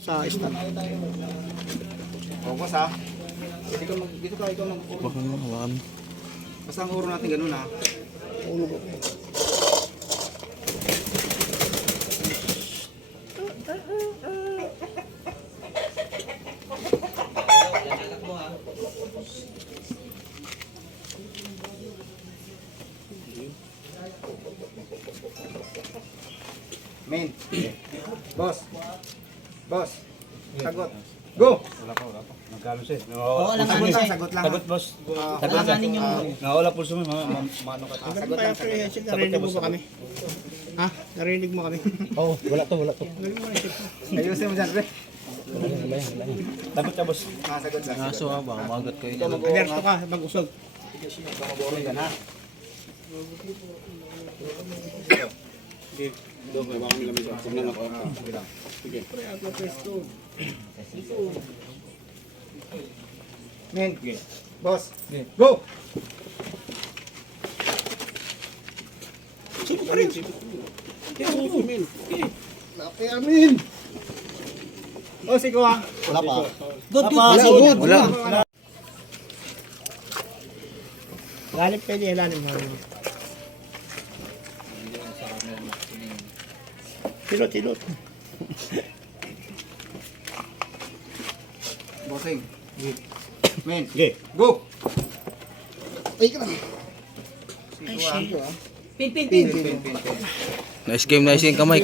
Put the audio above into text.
Sa stand. Focus ha. Dito ka, ikaw mag Hawakan. Basta ang uro natin ganun ha. Ulo ko. Main. Boss. Boss. Sagot. Go! Wala pa. Nagkano siya. Oo, alam nga siya. Sagot lang. Sagot, boss. Alam nga ninyo. Nawala po sumi. Mano ka. Sagot lang. Narinig mo ba kami? Ha? Narinig mo kami? Oh, wala to. Ayusin mo dyan, pre. Sagot ka, boss. Sagot lang. Aso ha, baka magat kayo. Ikaw mag-uong Alerto ka, mag-usog. Ikaw mag-uong ka na. Doon, may baka nilamig siya. Sige lang ako. Sige. Main. Boss. Go! Sino pa rin? Lapi amin! O, sigo ha. Wala pa. Good. Wala. Lalim kayo niya, lalim na. Tilot. Bossing. Main. Sige. Go! Ay, ka lang. Sigo ha. Pin. Pin. Nice game. Kamay.